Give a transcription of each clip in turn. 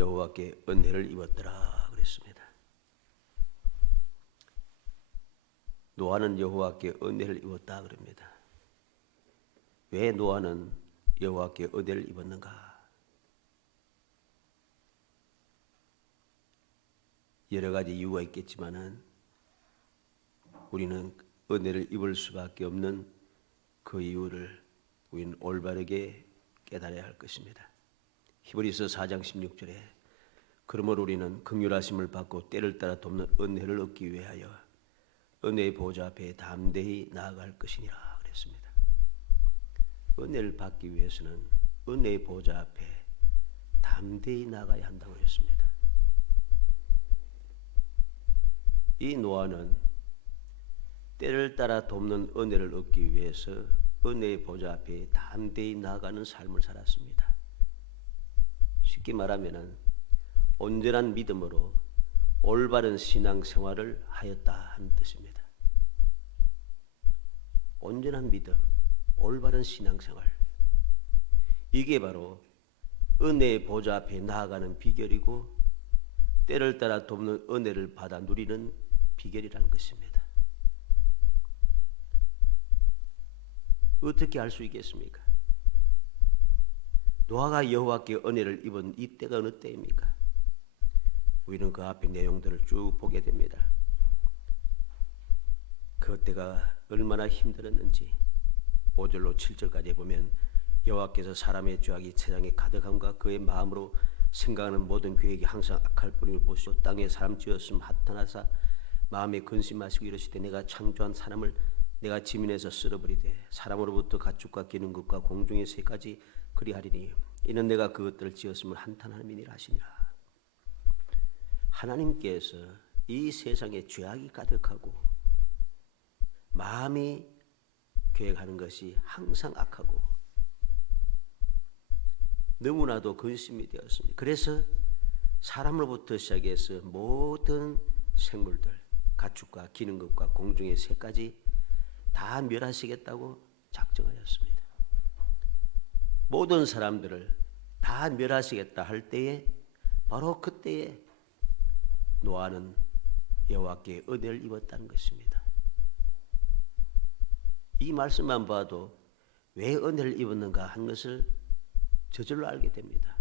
여호와께 은혜를 입었더라 그랬습니다. 노아는 여호와께 은혜를 입었다 그럽니다. 왜 노아는 여호와께 은혜를 입었는가? 여러 가지 이유가 있겠지만은 우리는 은혜를 입을 수밖에 없는 그 이유를 우리는 올바르게 깨달아야 할 것입니다. 히브리서 4장 16절에 그러므로 우리는 긍휼하심을 받고 때를 따라 돕는 은혜를 얻기 위하여 은혜의 보좌 앞에 담대히 나아갈 것이니라 그랬습니다. 은혜를 받기 위해서는 은혜의 보좌 앞에 담대히 나가야 한다고 했습니다. 이 노아는 때를 따라 돕는 은혜를 얻기 위해서 은혜의 보좌 앞에 담대히 나아가는 삶을 살았습니다. 쉽게 말하면 온전한 믿음으로 올바른 신앙생활을 하였다 하는 뜻입니다. 온전한 믿음, 올바른 신앙생활, 이게 바로 은혜의 보좌 앞에 나아가는 비결이고 때를 따라 돕는 은혜를 받아 누리는 비결이라는 것입니다. 어떻게 알 수 있겠습니까? 노아가 여호와께 은혜를 입은 이 때가 어느 때입니까? 우리는 그 앞에 내용들을 쭉 보게 됩니다. 그 때가 얼마나 힘들었는지 5절로 7절까지 보면 여호와께서 사람의 죄악이 세상에 가득함과 그의 마음으로 생각하는 모든 계획이 항상 악할 뿐임을 보시고 땅에 사람 지었음 하탄하사 마음에 근심하시고 이르시되 내가 창조한 사람을 내가 지면에서 쓸어버리되 사람으로부터 가축과 기는 것과 공중의 새까지 그리하리니 이는 내가 그것들을 지었음을 한탄함이니라 하시니라. 하나님께서 이 세상에 죄악이 가득하고 마음이 계획하는 것이 항상 악하고 너무나도 근심이 되었습니다. 그래서 사람으로부터 시작해서 모든 생물들, 가축과 기는 것과 공중의 새까지 다 멸하시겠다고 작정하였습니다. 모든 사람들을 다 멸하시겠다 할 때에 바로 그때에 노아는 여호와께 은혜를 입었다는 것입니다. 이 말씀만 봐도 왜 은혜를 입었는가 하는 것을 저절로 알게 됩니다.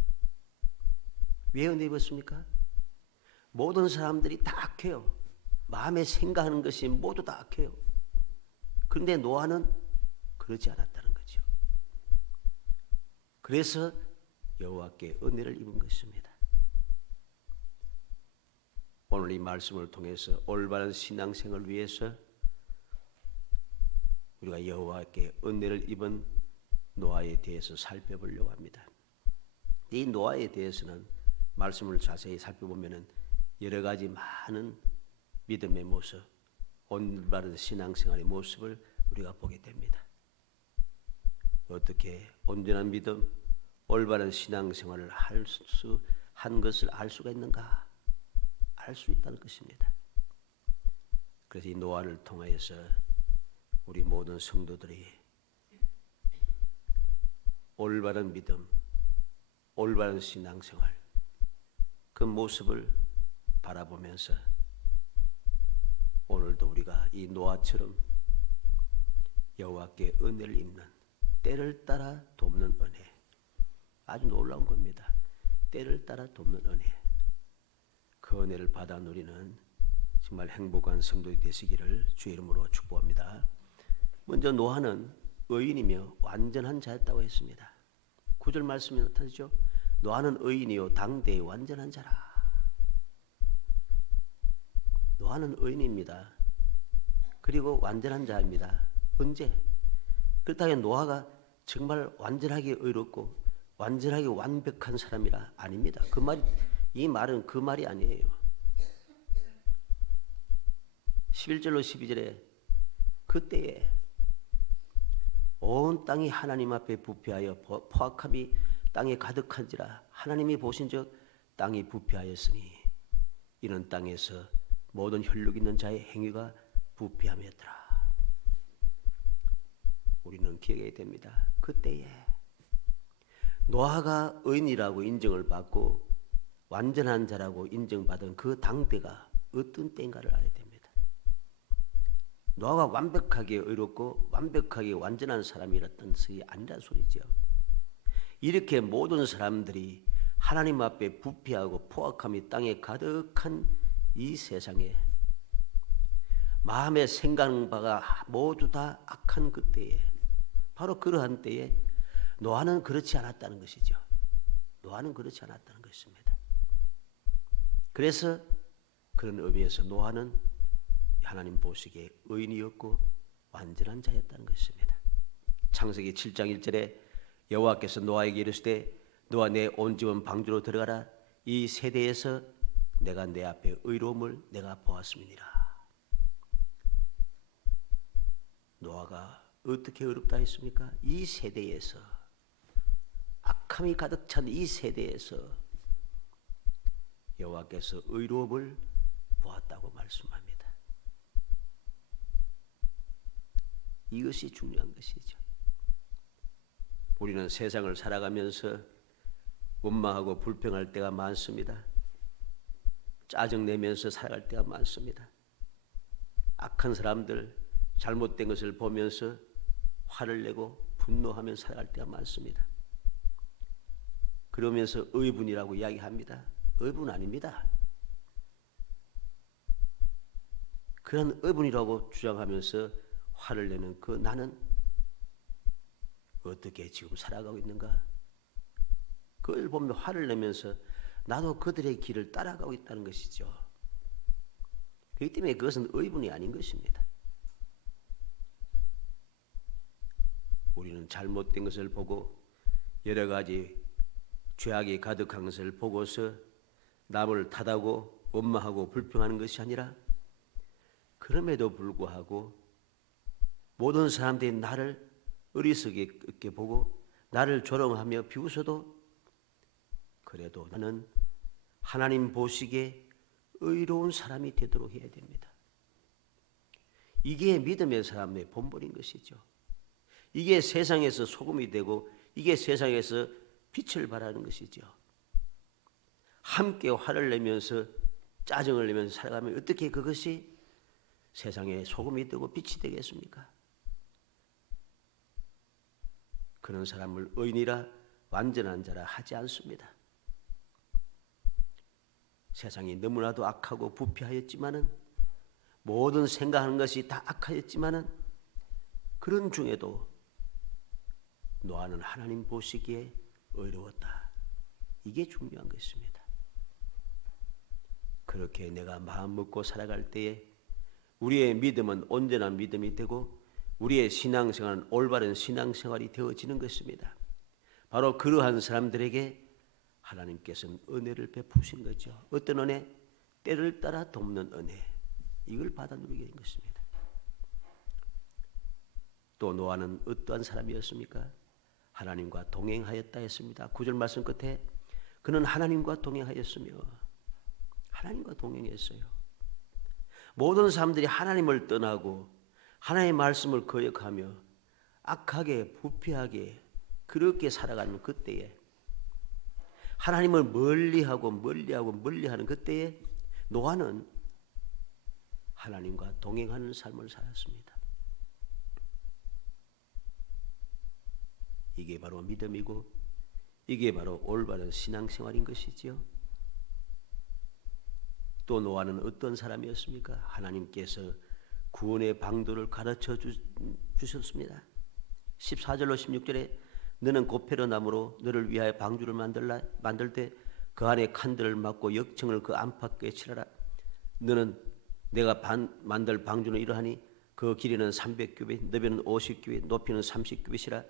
왜 은혜 입었습니까? 모든 사람들이 다 악해요. 마음에 생각하는 것이 모두 다 악해요. 그런데 노아는 그렇지 않았다는 거죠. 그래서 여호와께 은혜를 입은 것입니다. 오늘 이 말씀을 통해서 올바른 신앙생활을 위해서 우리가 여호와께 은혜를 입은 노아에 대해서 살펴보려고 합니다. 이 노아에 대해서는 말씀을 자세히 살펴보면 여러 가지 많은 믿음의 모습, 올바른 신앙생활의 모습을 우리가 보게 됩니다. 어떻게 온전한 믿음, 올바른 신앙생활을 한 것을 알 수가 있는가? 알 수 있다는 것입니다. 그래서 이 노아를 통하여서 우리 모든 성도들이 올바른 믿음, 올바른 신앙생활 그 모습을 바라보면서 오늘도 우리가 이 노아처럼 여호와께 은혜를 입는 때를 따라 돕는 은혜, 아주 놀라운 겁니다. 때를 따라 돕는 은혜, 그 은혜를 받아 누리는 정말 행복한 성도이 되시기를 주의 이름으로 축복합니다. 먼저 노아는 의인이며 완전한 자였다고 했습니다. 9절 말씀에 나타나죠. 노아는 의인이요 당대의 완전한 자라. 노아는 의인입니다. 그리고 완전한 자입니다. 언제? 그렇다고 노아가 정말 완전하게 의롭고 완전하게 완벽한 사람이라 아닙니다. 이 말은 그 말이 아니에요. 11절로 12절에 그때에 온 땅이 하나님 앞에 부패하여 포악함이 땅에 가득한지라 하나님이 보신즉 땅이 부패하였으니 이는 땅에서 모든 혈육 있는 자의 행위가 부패함이었더라. 우리는 기억해야 됩니다. 그때에 노아가 의인이라고 인정을 받고 완전한 자라고 인정받은 그 당대가 어떤 때인가를 알아야 됩니다. 노아가 완벽하게 의롭고 완벽하게 완전한 사람이었던 것이 아니란 소리죠. 이렇게 모든 사람들이 하나님 앞에 부패하고 포악함이 땅에 가득한 이 세상에 마음의 생각바가 모두 다 악한 그때에, 바로 그러한 때에 노아는 그렇지 않았다는 것이죠. 노아는 그렇지 않았다는 것입니다. 그래서 그런 의미에서 노아는 하나님 보시기에 의인이었고 완전한 자였다는 것입니다. 창세기 7장 1절에 여호와께서 노아에게 이르시되 너와 내 온 집은 방주로 들어가라. 이 세대에서 내가 내 앞에 의로움을 내가 보았음이니라. 노아가 어떻게 의롭다 했습니까? 이 세대에서, 악함이 가득 찬 이 세대에서 여호와께서 의로움을 보았다고 말씀합니다. 이것이 중요한 것이죠. 우리는 세상을 살아가면서 원망하고 불평할 때가 많습니다. 짜증내면서 살아갈 때가 많습니다. 악한 사람들, 잘못된 것을 보면서 화를 내고 분노하면서 살아갈 때가 많습니다. 그러면서 의분이라고 이야기합니다. 의분 아닙니다. 그런 의분이라고 주장하면서 화를 내는 그 나는 어떻게 지금 살아가고 있는가? 그걸 보면 화를 내면서 나도 그들의 길을 따라가고 있다는 것이죠. 그렇기 때문에 그것은 의분이 아닌 것입니다. 우리는 잘못된 것을 보고 여러 가지 죄악이 가득한 것을 보고서 남을 탓하고 원망하고 불평하는 것이 아니라, 그럼에도 불구하고 모든 사람들이 나를 어리석게 보고 나를 조롱하며 비웃어도 그래도 나는 하나님 보시기에 의로운 사람이 되도록 해야 됩니다. 이게 믿음의 사람의 본분인 것이죠. 이게 세상에서 소금이 되고 이게 세상에서 빛을 발하는 것이죠. 함께 화를 내면서 짜증을 내면서 살아가면 어떻게 그것이 세상에 소금이 되고 빛이 되겠습니까? 그런 사람을 의인이라 완전한 자라 하지 않습니다. 세상이 너무나도 악하고 부패하였지만은, 모든 생각하는 것이 다 악하였지만은, 그런 중에도 노아는 하나님 보시기에 의로웠다. 이게 중요한 것입니다. 그렇게 내가 마음 먹고 살아갈 때에 우리의 믿음은 온전한 믿음이 되고 우리의 신앙생활은 올바른 신앙생활이 되어지는 것입니다. 바로 그러한 사람들에게 하나님께서는 은혜를 베푸신 거죠. 어떤 은혜? 때를 따라 돕는 은혜. 이걸 받아 누리게 된 것입니다. 또 노아는 어떠한 사람이었습니까? 하나님과 동행하였다 했습니다. 9절 말씀 끝에 그는 하나님과 동행하였으며, 하나님과 동행했어요. 모든 사람들이 하나님을 떠나고 하나님의 말씀을 거역하며 악하게 부패하게 그렇게 살아가는 그때에, 하나님을 멀리하는 그때에 노아는 하나님과 동행하는 삶을 살았습니다. 이게 바로 믿음이고 이게 바로 올바른 신앙생활인 것이지요. 또 노아는 어떤 사람이었습니까? 하나님께서 구원의 방도를 가르쳐 주셨습니다. 14절로 16절에 너는 고페로 나무로 너를 위하여 방주를 만들 때 그 안에 칸들을 막고 역청을 그 안팎에 칠하라. 너는 내가 만들 방주는 이러하니 그 길이는 300규빗, 너비는 50규빗, 높이는 30규빗이라.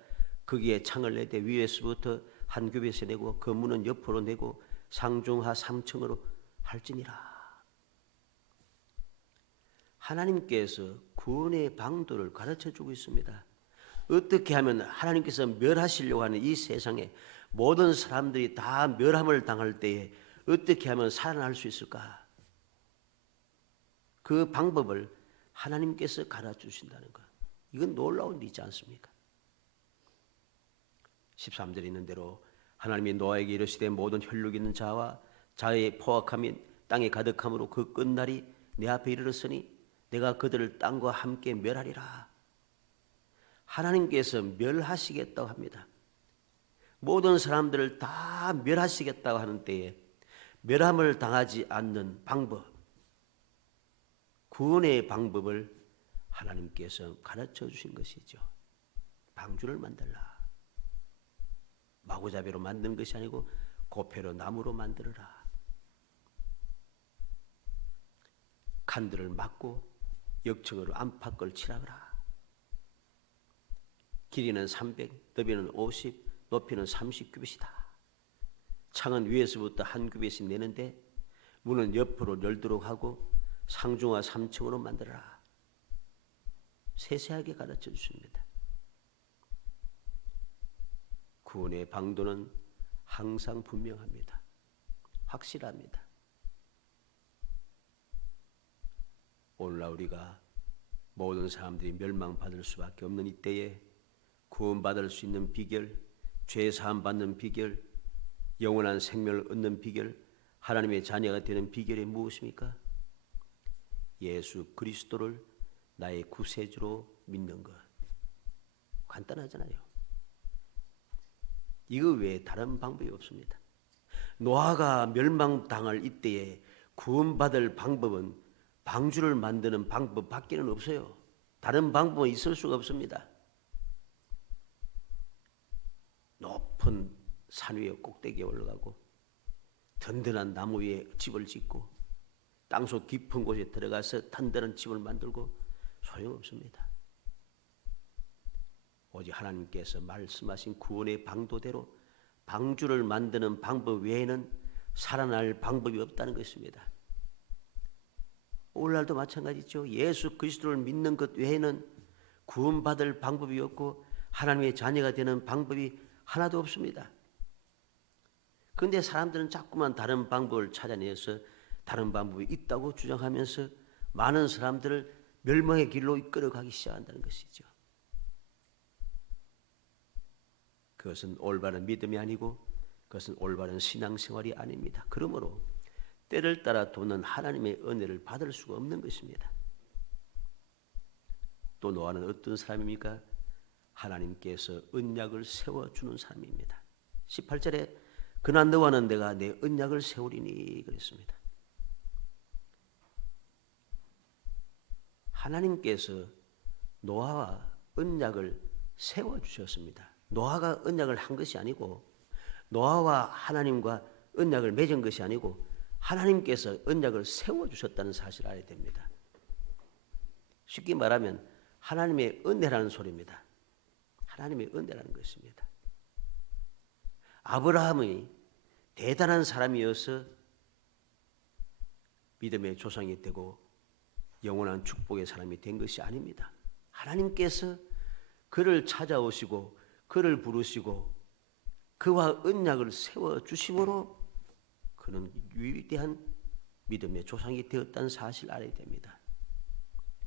거기에 창을 내되 위에서부터 한 규빗에 내고 그 문은 옆으로 내고 상중하 3층으로 할지니라. 하나님께서 구원의 방도를 가르쳐주고 있습니다. 어떻게 하면 하나님께서 멸하시려고 하는 이 세상에 모든 사람들이 다 멸함을 당할 때에 어떻게 하면 살아날 수 있을까? 그 방법을 하나님께서 가르쳐주신다는 것. 이건 놀라운 일이지 않습니까? 13절에 있는 대로 하나님이 노아에게 이르시되 모든 혈육 있는 자와 자의 포악함이 땅에 가득함으로 그 끝날이 내 앞에 이르렀으니 내가 그들을 땅과 함께 멸하리라. 하나님께서 멸하시겠다고 합니다. 모든 사람들을 다 멸하시겠다고 하는 때에 멸함을 당하지 않는 방법, 구원의 방법을 하나님께서 가르쳐 주신 것이죠. 방주를 만들라. 마구잡이로 만드는 것이 아니고 고패로 나무로 만들어라. 칸들을 막고 역청으로 안팎을 칠하라. 길이는 300, 너비는 50, 높이는 30규빗이다. 창은 위에서부터 한 규빗씩 내는데 문은 옆으로 열도록 하고 상중하 3층으로 만들어라. 세세하게 가르쳐 주십니다. 구원의 방도는 항상 분명합니다. 확실합니다. 오늘날 우리가 모든 사람들이 멸망받을 수밖에 없는 이때에 구원받을 수 있는 비결, 죄사함 받는 비결, 영원한 생명을 얻는 비결, 하나님의 자녀가 되는 비결이 무엇입니까? 예수 그리스도를 나의 구세주로 믿는 것. 간단하잖아요. 이거 외에 다른 방법이 없습니다. 노아가 멸망당할 이때에 구원받을 방법은 방주를 만드는 방법밖에는 없어요. 다른 방법은 있을 수가 없습니다. 높은 산 위에 꼭대기에 올라가고 든든한 나무 위에 집을 짓고 땅속 깊은 곳에 들어가서 단단한 집을 만들고 소용없습니다. 오직 하나님께서 말씀하신 구원의 방도대로 방주를 만드는 방법 외에는 살아날 방법이 없다는 것입니다. 오늘날도 마찬가지죠. 예수 그리스도를 믿는 것 외에는 구원받을 방법이 없고 하나님의 자녀가 되는 방법이 하나도 없습니다. 그런데 사람들은 자꾸만 다른 방법을 찾아내서 다른 방법이 있다고 주장하면서 많은 사람들을 멸망의 길로 이끌어가기 시작한다는 것이죠. 그것은 올바른 믿음이 아니고 그것은 올바른 신앙생활이 아닙니다. 그러므로 때를 따라 도는 하나님의 은혜를 받을 수가 없는 것입니다. 또 노아는 어떤 사람입니까? 하나님께서 언약을 세워주는 사람입니다. 18절에 그나 너와는 내가 내 언약을 세우리니 그랬습니다. 하나님께서 노아와 언약을 세워주셨습니다. 노아가 언약을 한 것이 아니고 노아와 하나님과 언약을 맺은 것이 아니고 하나님께서 언약을 세워주셨다는 사실을 알아야 됩니다. 쉽게 말하면 하나님의 은혜라는 소리입니다. 하나님의 은혜라는 것입니다. 아브라함이 대단한 사람이어서 믿음의 조상이 되고 영원한 축복의 사람이 된 것이 아닙니다. 하나님께서 그를 찾아오시고 그를 부르시고 그와 언약을 세워주심으로 그는 위대한 믿음의 조상이 되었다는 사실을 알아야 됩니다.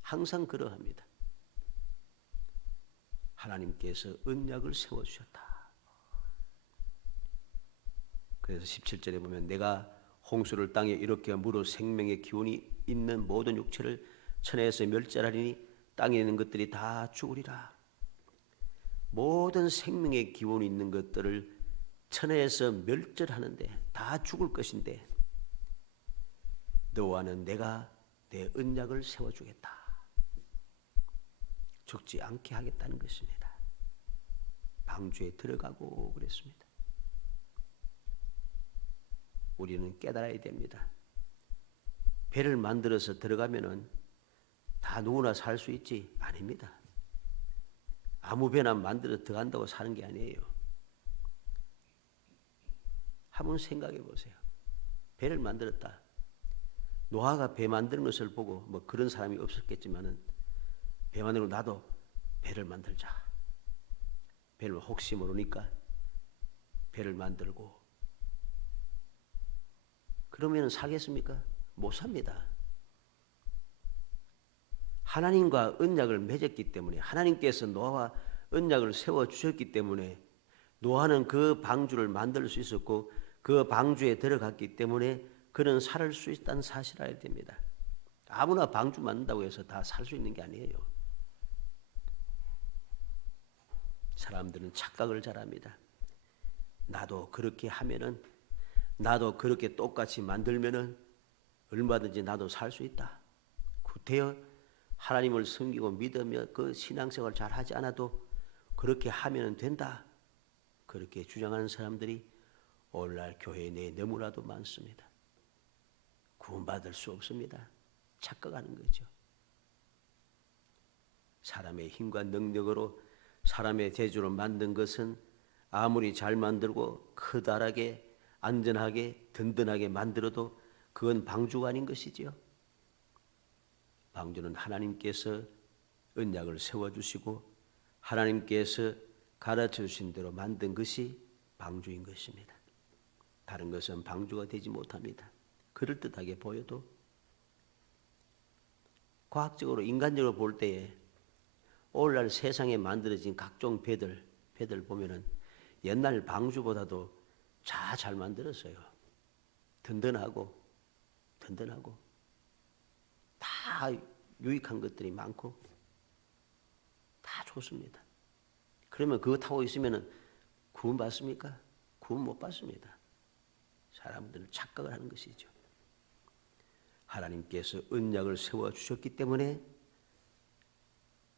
항상 그러합니다. 하나님께서 언약을 세워주셨다. 그래서 17절에 보면 내가 홍수를 땅에 일으켜 무로 생명의 기운이 있는 모든 육체를 천하에서 멸절하리니 땅에 있는 것들이 다 죽으리라. 모든 생명의 기운이 있는 것들을 천하에서 멸절하는데 다 죽을 것인데 너와는 내가 내 언약을 세워주겠다. 죽지 않게 하겠다는 것입니다. 방주에 들어가고 그랬습니다. 우리는 깨달아야 됩니다. 배를 만들어서 들어가면은 다 누구나 살 수 있지? 아닙니다. 아무 배나 만들어 들어간다고 사는 게 아니에요. 한번 생각해 보세요. 배를 만들었다. 노아가 배 만드는 것을 보고 뭐 그런 사람이 없었겠지만은 배 만들고 나도 배를 만들자. 배를 혹시 모르니까 배를 만들고 그러면 사겠습니까? 못 삽니다. 하나님과 언약을 맺었기 때문에 하나님께서 노아와 언약을 세워주셨기 때문에 노아는 그 방주를 만들 수 있었고 그 방주에 들어갔기 때문에 그는 살 수 있다는 사실을 알아야 됩니다. 아무나 방주 만든다고 해서 다 살 수 있는 게 아니에요. 사람들은 착각을 잘합니다. 나도 그렇게 하면은, 나도 그렇게 똑같이 만들면은 얼마든지 나도 살 수 있다. 구태여 하나님을 섬기고 믿으며 그 신앙생활을 잘 하지 않아도 그렇게 하면 된다. 그렇게 주장하는 사람들이 오늘날 교회 내에 너무나도 많습니다. 구원받을 수 없습니다. 착각하는 거죠. 사람의 힘과 능력으로 사람의 재주로 만든 것은 아무리 잘 만들고 커다랗게 안전하게 든든하게 만들어도 그건 방주가 아닌 것이지요. 방주는 하나님께서 언약을 세워주시고 하나님께서 가르쳐 주신 대로 만든 것이 방주인 것입니다. 다른 것은 방주가 되지 못합니다. 그럴듯하게 보여도 과학적으로 인간적으로 볼 때에 오늘날 세상에 만들어진 각종 배들 보면은 옛날 방주보다도 잘 만들었어요. 든든하고 다 유익한 것들이 많고 다 좋습니다. 그러면 그거 타고 있으면은 구원 받습니까? 구원 못 받습니다. 사람들은 착각을 하는 것이죠. 하나님께서 언약을 세워주셨기 때문에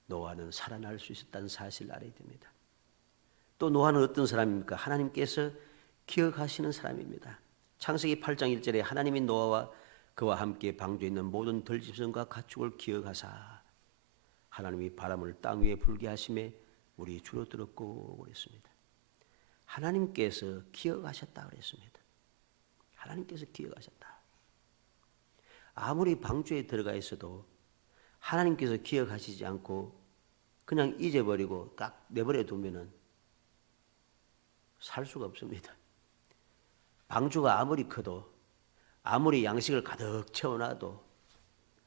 노아는 살아날 수 있었다는 사실을 알아야 됩니다. 또 노아는 어떤 사람입니까? 하나님께서 기억하시는 사람입니다. 창세기 8장 1절에 하나님이 노아와 그와 함께 방주에 있는 모든 들짐승과 가축을 기억하사 하나님이 바람을 땅 위에 불게 하심에 물이 줄어들었고 그랬습니다. 하나님께서 기억하셨다 그랬습니다. 하나님께서 기억하셨다. 아무리 방주에 들어가 있어도 하나님께서 기억하시지 않고 그냥 잊어버리고 딱 내버려 두면은 살 수가 없습니다. 방주가 아무리 커도 아무리 양식을 가득 채워놔도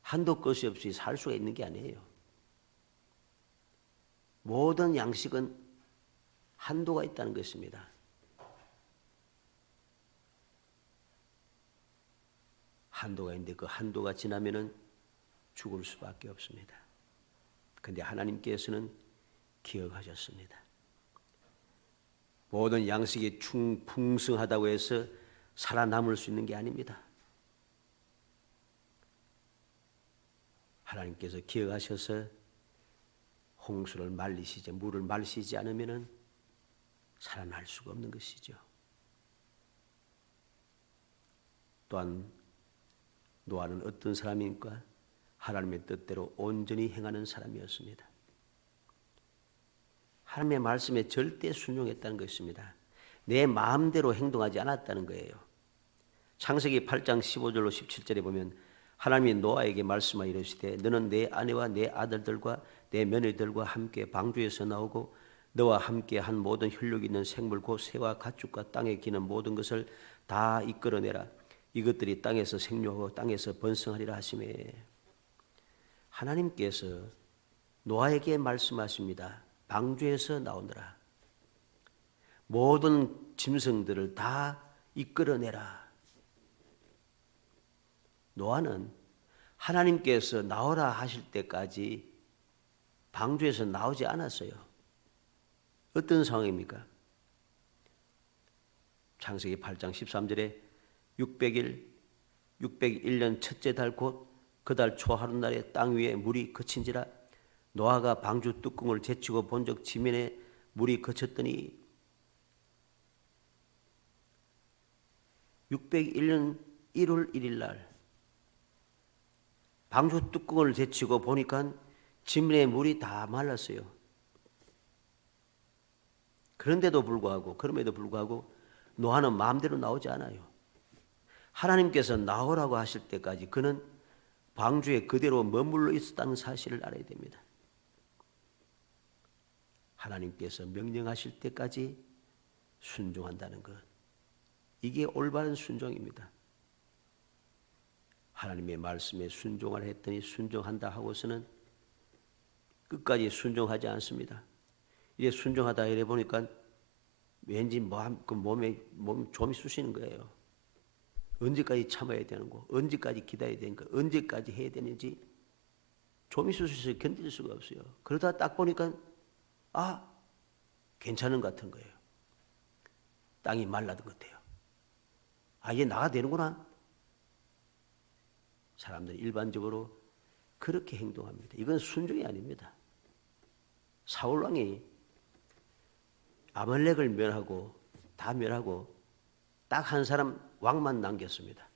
한도 끝이 없이 살 수가 있는 게 아니에요. 모든 양식은 한도가 있다는 것입니다. 한도가 있는데 그 한도가 지나면은 죽을 수밖에 없습니다. 그런데 하나님께서는 기억하셨습니다. 모든 양식이 풍성하다고 해서 살아남을 수 있는 게 아닙니다. 하나님께서 기억하셔서 홍수를 말리시지, 물을 말리시지 않으면 살아날 수가 없는 것이죠. 또한 노아는 어떤 사람입니까? 하나님의 뜻대로 온전히 행하는 사람이었습니다. 하나님의 말씀에 절대 순종했다는 것입니다. 내 마음대로 행동하지 않았다는 거예요. 창세기 8장 15절로 17절에 보면 하나님이 노아에게 말씀하여 이르시되 너는 내 아내와 내 아들들과 내 며느리들과 함께 방주에서 나오고 너와 함께 한 모든 혈육 있는 생물 곧 새와 가축과 땅에 기는 모든 것을 다 이끌어내라. 이것들이 땅에서 생육하고 땅에서 번성하리라 하시매. 하나님께서 노아에게 말씀하십니다. 방주에서 나오느라 모든 짐승들을 다 이끌어내라. 노아는 하나님께서 나오라 하실 때까지 방주에서 나오지 않았어요. 어떤 상황입니까? 창세기 8장 13절에 601년 첫째 달 곧 그 달 초 하룻날에 땅 위에 물이 그친지라 노아가 방주 뚜껑을 제치고 본적 지면에 물이 그쳤더니 601년 1월 1일 날 방주 뚜껑을 제치고 보니까 지면에 물이 다 말랐어요. 그럼에도 불구하고 노아는 마음대로 나오지 않아요. 하나님께서 나오라고 하실 때까지 그는 방주에 그대로 머물러 있었다는 사실을 알아야 됩니다. 하나님께서 명령하실 때까지 순종한다는 것, 이게 올바른 순종입니다. 하나님의 말씀에 순종을 했더니 순종한다 하고서는 끝까지 순종하지 않습니다. 이제 순종하다 이래 보니까 왠지 그 몸 좀이 쑤시는 거예요. 언제까지 참아야 되는 거, 언제까지 기다려야 되는 거, 언제까지 해야 되는지 좀이 쑤셔서 견딜 수가 없어요. 그러다 딱 보니까 괜찮은 것 같은 거예요. 땅이 말라든 것 같아요. 이제 나가 되는구나. 사람들이 일반적으로 그렇게 행동합니다. 이건 순종이 아닙니다. 사울 왕이 아말렉을 멸하고 다 멸하고 딱 한 사람 왕만 남겼습니다.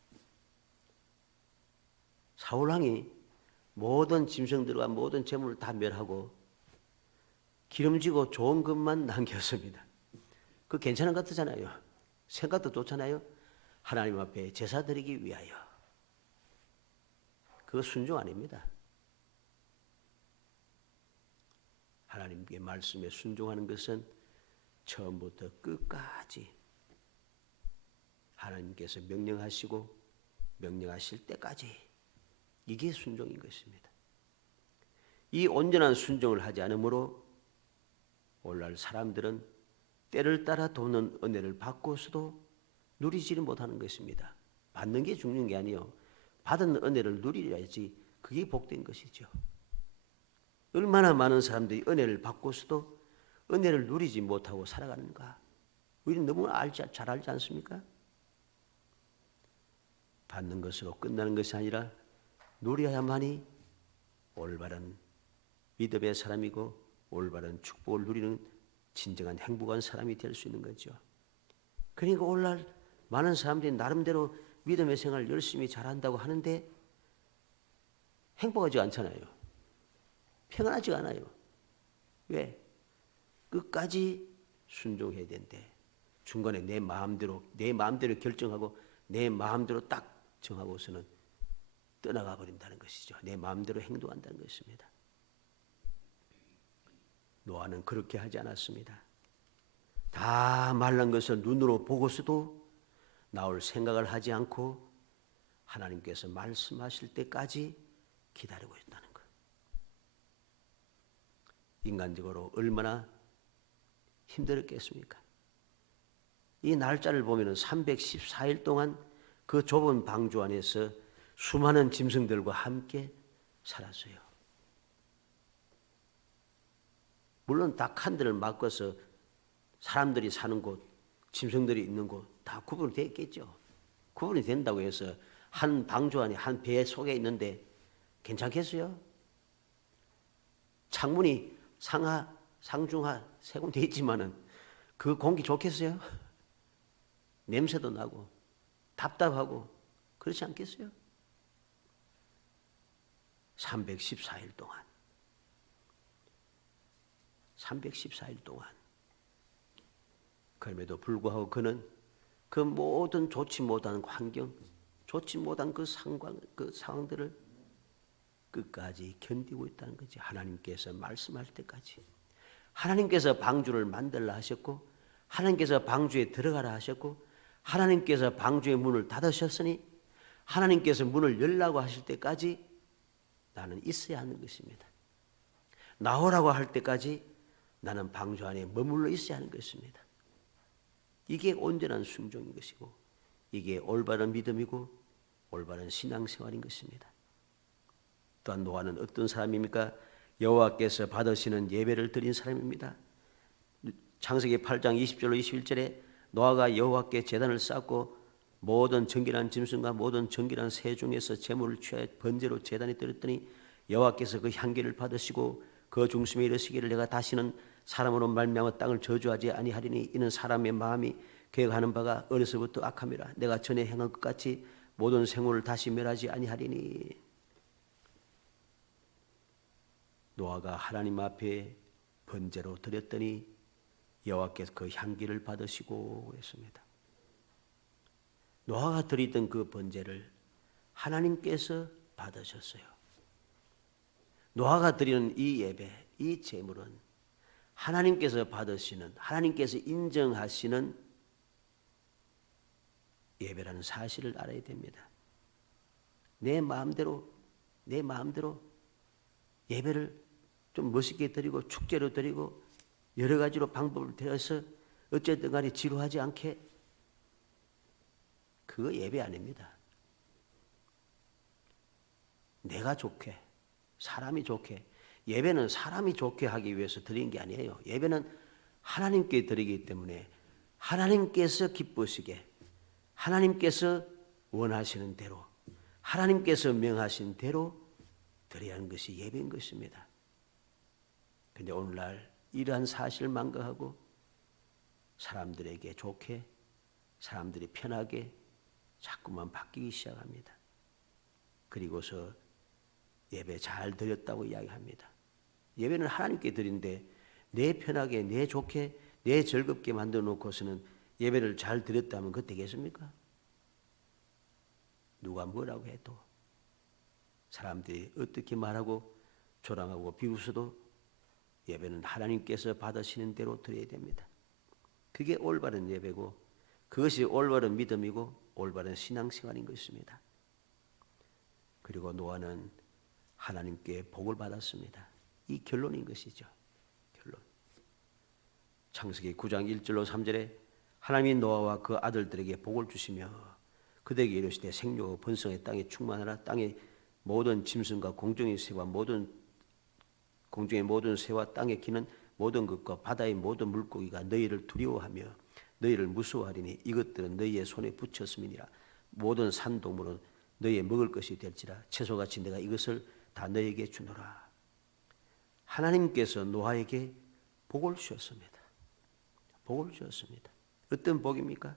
사울 왕이 모든 짐승들과 모든 재물을 다 멸하고 기름지고 좋은 것만 남겼습니다. 그 괜찮은 것 같잖아요. 생각도 좋잖아요. 하나님 앞에 제사 드리기 위하여. 그거 순종 아닙니다. 하나님께 말씀에 순종하는 것은 처음부터 끝까지 하나님께서 명령하시고 명령하실 때까지 이게 순종인 것입니다. 이 온전한 순종을 하지 않으므로 오늘날 사람들은 때를 따라 도는 은혜를 받고서도 누리지를 못하는 것입니다. 받는 게 중요한 게 아니요. 받은 은혜를 누리려야지 그게 복된 것이죠. 얼마나 많은 사람들이 은혜를 받고서도 은혜를 누리지 못하고 살아가는가. 우리는 너무 잘 알지 않습니까? 받는 것으로 끝나는 것이 아니라 누려야만이 올바른 믿음의 사람이고 올바른 축복을 누리는 진정한 행복한 사람이 될 수 있는 거죠. 그러니까 오늘날 많은 사람들이 나름대로 믿음의 생활을 열심히 잘한다고 하는데 행복하지 않잖아요. 평안하지 않아요. 왜? 끝까지 순종해야 되는데 중간에 내 마음대로 결정하고 내 마음대로 딱 정하고서는 떠나가 버린다는 것이죠. 내 마음대로 행동한다는 것입니다. 노아는 그렇게 하지 않았습니다. 다 말란 것을 눈으로 보고서도 나올 생각을 하지 않고 하나님께서 말씀하실 때까지 기다리고 있다는 것. 인간적으로 얼마나 힘들었겠습니까? 이 날짜를 보면 314일 동안 그 좁은 방주 안에서 수많은 짐승들과 함께 살았어요. 물론 닭 한 대를 맡고서 사람들이 사는 곳, 짐승들이 있는 곳 다 구분이 됐겠죠. 구분이 된다고 해서 한 방주 안에 한 배 속에 있는데 괜찮겠어요? 창문이 상하, 상중하 세 군데 있지만은 그 공기 좋겠어요? 냄새도 나고 답답하고 그렇지 않겠어요? 314일 동안 그럼에도 불구하고 그는 그 모든 좋지 못한 환경, 좋지 못한 그 상황들을 끝까지 견디고 있다는 거지. 하나님께서 말씀할 때까지. 하나님께서 방주를 만들라 하셨고 하나님께서 방주에 들어가라 하셨고 하나님께서 방주의 문을 닫으셨으니 하나님께서 문을 열라고 하실 때까지 나는 있어야 하는 것입니다. 나오라고 할 때까지 나는 방주 안에 머물러 있어야 하는 것입니다. 이게 온전한 순종인 것이고 이게 올바른 믿음이고 올바른 신앙생활인 것입니다. 또한 노아는 어떤 사람입니까? 여호와께서 받으시는 예배를 드린 사람입니다. 창세기 8장 20절로 21절에 노아가 여호와께 제단을 쌓고 모든 정결한 짐승과 모든 정결한 새 중에서 제물을 취하여 번제로 제단에 드렸더니 여호와께서 그 향기를 받으시고 그 중심에 이르시기를 내가 다시는 사람으로 말미암아 땅을 저주하지 아니하리니 이는 사람의 마음이 계획하는 바가 어려서부터 악함이라. 내가 전에 행한 것 같이 모든 생물을 다시 멸하지 아니하리니. 노아가 하나님 앞에 번제로 드렸더니 여호와께서 그 향기를 받으시고 했습니다. 노아가 드리던 그 번제를 하나님께서 받으셨어요. 노아가 드리는 이 예배, 이 제물은 하나님께서 받으시는, 하나님께서 인정하시는 예배라는 사실을 알아야 됩니다. 내 마음대로 예배를 좀 멋있게 드리고 축제로 드리고 여러 가지로 방법을 들여서 어쨌든 간에 지루하지 않게, 그거 예배 아닙니다. 내가 좋게, 사람이 좋게. 예배는 사람이 좋게 하기 위해서 드리는 게 아니에요. 예배는 하나님께 드리기 때문에 하나님께서 기쁘시게, 하나님께서 원하시는 대로, 하나님께서 명하신 대로 드려야 하는 것이 예배인 것입니다. 그런데 오늘날 이러한 사실을 망각하고 사람들에게 좋게, 사람들이 편하게 자꾸만 바뀌기 시작합니다. 그리고서 예배 잘 드렸다고 이야기합니다. 예배는 하나님께 드린데 내 편하게, 내 좋게, 내 즐겁게 만들어 놓고서는 예배를 잘 드렸다면 그거 되겠습니까? 누가 뭐라고 해도, 사람들이 어떻게 말하고 조랑하고 비웃어도 예배는 하나님께서 받으시는 대로 드려야 됩니다. 그게 올바른 예배고, 그것이 올바른 믿음이고 올바른 신앙생활인 것입니다. 그리고 노아는 하나님께 복을 받았습니다. 이 결론인 것이죠. 결론. 창세기 9장 1절로 3절에 하나님이 노아와 그 아들들에게 복을 주시며 그들에게 이르시되 생육하고 번성의 땅에 충만하라. 땅의 모든 짐승과 공중의 새와 공중의 모든 새와 땅에 기는 모든 것과 바다의 모든 물고기가 너희를 두려워하며 너희를 무서워하리니 이것들은 너희의 손에 붙였음이니라. 모든 산동물은 너희의 먹을 것이 될지라. 채소같이 내가 이것을 다 너희에게 주노라. 하나님께서 노아에게 복을 주셨습니다. 복을 주셨습니다. 어떤 복입니까?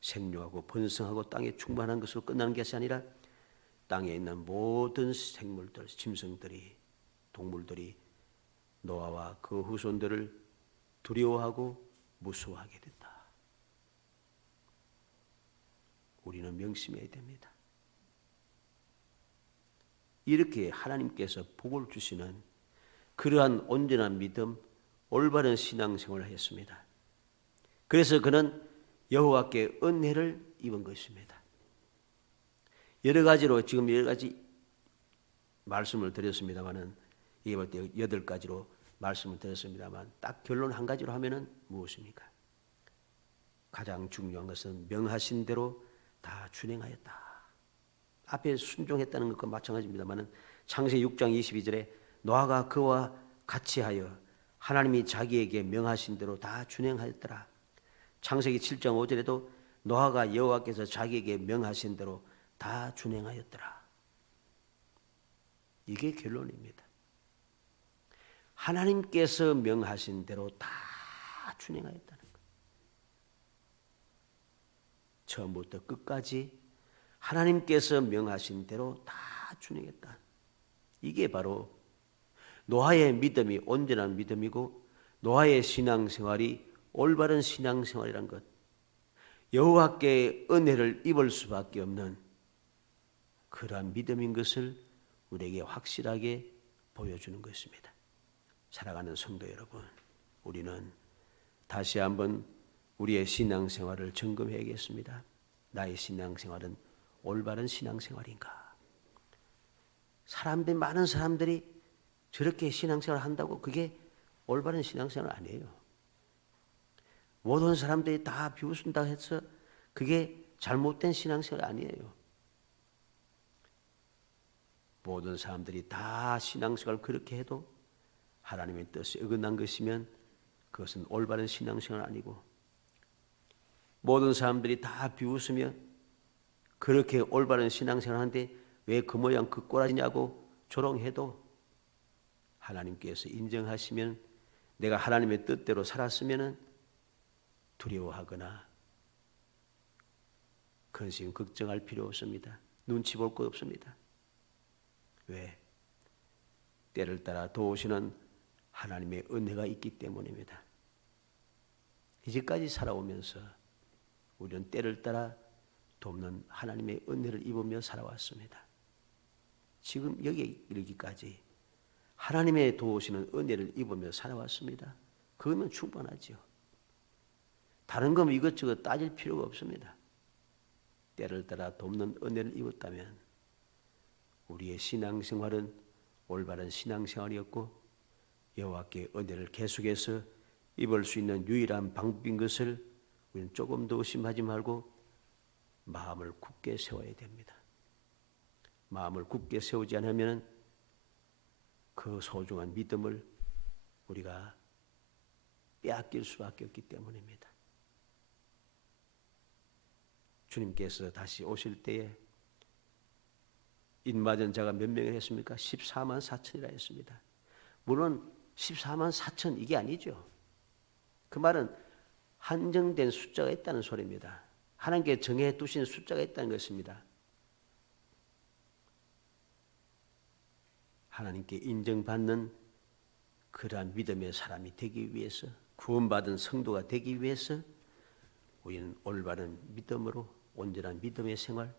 생육하고 번성하고 땅에 충만한 것으로 끝나는 것이 아니라 땅에 있는 모든 생물들, 짐승들이, 동물들이 노아와 그 후손들을 두려워하고 무서워하게 된다. 우리는 명심해야 됩니다. 이렇게 하나님께서 복을 주시는 그러한 온전한 믿음, 올바른 신앙생활을 했습니다. 그래서 그는 여호와께 은혜를 입은 것입니다. 여러 가지 말씀을 드렸습니다만은, 이게 볼 때 8가지로 말씀을 드렸습니다만, 딱 결론 한 가지로 하면은 무엇입니까? 가장 중요한 것은 명하신 대로 다 준행하였다. 앞에 순종했다는 것과 마찬가지입니다만은, 창세기 6장 22절에 노아가 그와 같이 하여 하나님이 자기에게 명하신 대로 다 준행하였더라. 창세기 7장 5절에도 노아가 여호와께서 자기에게 명하신 대로 다 준행하였더라. 이게 결론입니다. 하나님께서 명하신 대로 다 준행하였다는 것. 처음부터 끝까지 하나님께서 명하신 대로 다 준행했다. 이게 바로 노아의 믿음이 온전한 믿음이고 노아의 신앙생활이 올바른 신앙생활이란 것, 여호와께 은혜를 입을 수밖에 없는 그러한 믿음인 것을 우리에게 확실하게 보여주는 것입니다. 사랑하는 성도 여러분, 우리는 다시 한번 우리의 신앙생활을 점검해야겠습니다. 나의 신앙생활은 올바른 신앙생활인가? 많은 사람들이 저렇게 신앙생활을 한다고 그게 올바른 신앙생활 아니에요. 모든 사람들이 다 비웃는다 해서 그게 잘못된 신앙생활 아니에요. 모든 사람들이 다 신앙생활을 그렇게 해도 하나님의 뜻에 어긋난 것이면 그것은 올바른 신앙생활 아니고, 모든 사람들이 다 비웃으며 그렇게 올바른 신앙생활 하는데 왜 그 모양 그 꼬라지냐고 조롱해도 하나님께서 인정하시면, 내가 하나님의 뜻대로 살았으면 두려워하거나 근심 걱정할 필요 없습니다. 눈치 볼 것 없습니다. 왜? 때를 따라 도우시는 하나님의 은혜가 있기 때문입니다. 이제까지 살아오면서 우리는 때를 따라 돕는 하나님의 은혜를 입으며 살아왔습니다. 지금 여기에 이르기까지 하나님의 도우시는 은혜를 입으며 살아왔습니다. 그러면 충분하죠. 다른 건 이것저것 따질 필요가 없습니다. 때를 따라 돕는 은혜를 입었다면 우리의 신앙생활은 올바른 신앙생활이었고 여호와께 은혜를 계속해서 입을 수 있는 유일한 방법인 것을 우리는 조금 더 의심하지 말고 마음을 굳게 세워야 됩니다. 마음을 굳게 세우지 않으면 그 소중한 믿음을 우리가 빼앗길 수밖에 없기 때문입니다. 주님께서 다시 오실 때에 인맞은 자가 몇 명이 했습니까? 14만 4천이라 했습니다. 물론 14만 4천 이게 아니죠. 그 말은 한정된 숫자가 있다는 소리입니다. 하나님께 정해 두신 숫자가 있다는 것입니다. 하나님께 인정받는 그러한 믿음의 사람이 되기 위해서, 구원받은 성도가 되기 위해서 우리는 올바른 믿음으로 온전한 믿음의 생활,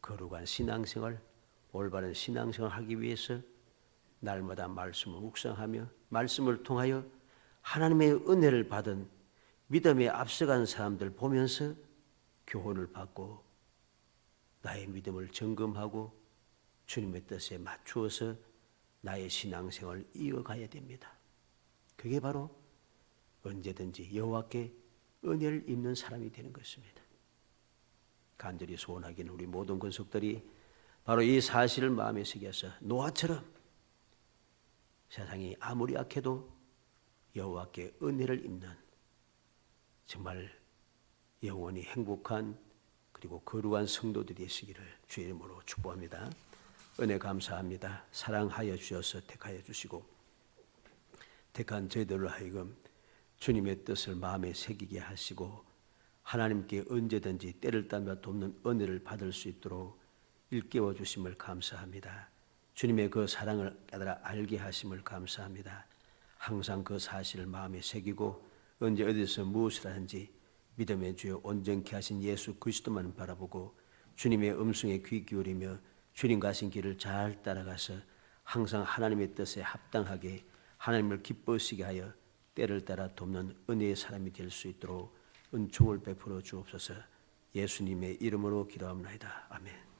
거룩한 신앙생활, 올바른 신앙생활을 하기 위해서 날마다 말씀을 묵상하며 말씀을 통하여 하나님의 은혜를 받은 믿음에 앞서간 사람들 보면서 교훈을 받고 나의 믿음을 점검하고 주님의 뜻에 맞추어서 나의 신앙생활을 이어가야 됩니다. 그게 바로 언제든지 여호와께 은혜를 입는 사람이 되는 것입니다. 간절히 소원하기는 우리 모든 권속들이 바로 이 사실을 마음에 새겨서 노아처럼 세상이 아무리 악해도 여호와께 은혜를 입는 정말 영원히 행복한 그리고 거룩한 성도들이 되시기를 주의 이름으로 축복합니다. 은혜 감사합니다. 사랑하여 주셔서 택하여 주시고 택한 저희들로 하여금 주님의 뜻을 마음에 새기게 하시고 하나님께 언제든지 때를 따라 돕는 은혜를 받을 수 있도록 일깨워 주심을 감사합니다. 주님의 그 사랑을 깨달아 알게 하심을 감사합니다. 항상 그 사실을 마음에 새기고 언제 어디서 무엇을 하는지 믿음의 주여 온전케 하신 예수 그리스도만 바라보고 주님의 음성에 귀 기울이며 주님 가신 길을 잘 따라가서 항상 하나님의 뜻에 합당하게 하나님을 기뻐하시게 하여 때를 따라 돕는 은혜의 사람이 될 수 있도록 은총을 베풀어 주옵소서. 예수님의 이름으로 기도합니다. 아멘.